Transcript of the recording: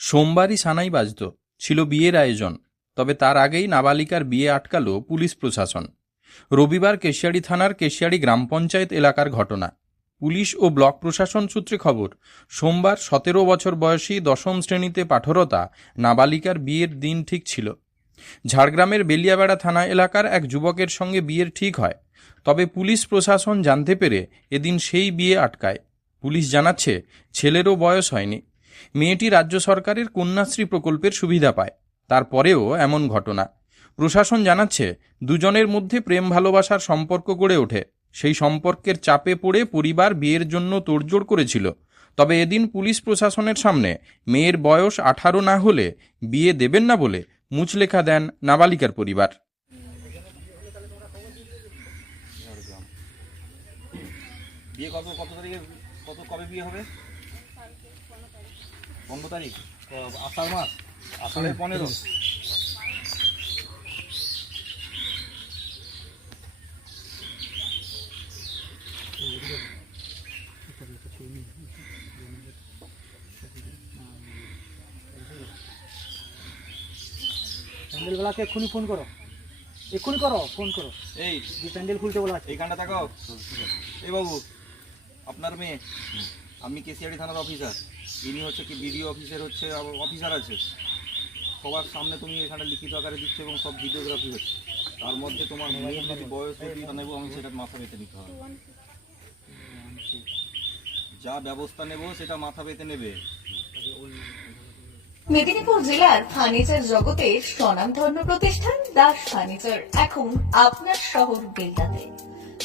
সোমবারই সানাই বাজত, ছিল বিয়ের আয়োজন, তবে তার আগেই নাবালিকার বিয়ে আটকালো পুলিশ প্রশাসন। রবিবার কেশিয়াড়ি থানার কেশিয়াড়ি গ্রাম পঞ্চায়েত এলাকার ঘটনা। পুলিশ ও ব্লক প্রশাসন সূত্রে খবর, সোমবার সতেরো বছর বয়সী দশম শ্রেণীতে পাঠরতা নাবালিকার বিয়ের দিন ঠিক ছিল। ঝাড়গ্রামের বেলিয়াবেড়া থানা এলাকার এক যুবকের সঙ্গে বিয়ের ঠিক হয়, তবে পুলিশ প্রশাসন জানতে পেরে এদিন সেই বিয়ে আটকায়। পুলিশ জানাচ্ছে, ছেলেরও বয়স হয়নি। মেয়েটি রাজ্য সরকারের কন্যাশ্রী প্রকল্পের সুবিধা পায়। তারপরেও এমন ঘটনা। প্রশাসন জানাচ্ছে, দুজনের মধ্যে প্রেম ভালোবাসার সম্পর্ক গড়ে ওঠে। সেই সম্পর্কের চাপে পড়ে পরিবার বিয়ের জন্য তোড়জোড় করেছিল। তবে এদিন পুলিশ প্রশাসনের সামনে, মেয়ের বয়স আঠারো না হলে বিয়ে দেবেন না বলে মুচলেখা দেন নাবালিকার পরিবার। বিয়ে কত কত তারিখে কত কবে বিয়ে হবে? পনেরো তারিখ। আষাঢ় মাস আষাঢ়ের পনেরো। প্যান্ডেলওয়ালাকে এক্ষুনি ফোন করো। এক্ষুনি করো ফোন করো। এই যে প্যান্ডেল খুলতে বলা আছে। এইখানটা তাকাও এই বাবু আপনার মেয়ে। আমি কেসিয়াড়ি থানার অফিসার ইনি হচ্ছে কি বিডিও অফিসের হচ্ছে অফিসার আছে। সবার সামনে তুমি এখানে লিখিত আকারে দিচ্ছ এবং সব ভিডিওগ্রাফি হচ্ছে। তার মধ্যে তোমার মেয়ের যদি বয়স নেব, আমি সেটা মাথা পেতে নিতে হবে। যা ব্যবস্থা নেব, সেটা মাথা পেতে নেবে। মেদিনীপুর জেলার ফার্নিচার জগতের স্বনামধন্য প্রতিষ্ঠান, দাস ফার্নিচার। এখন আপনার শহর বেলদাতে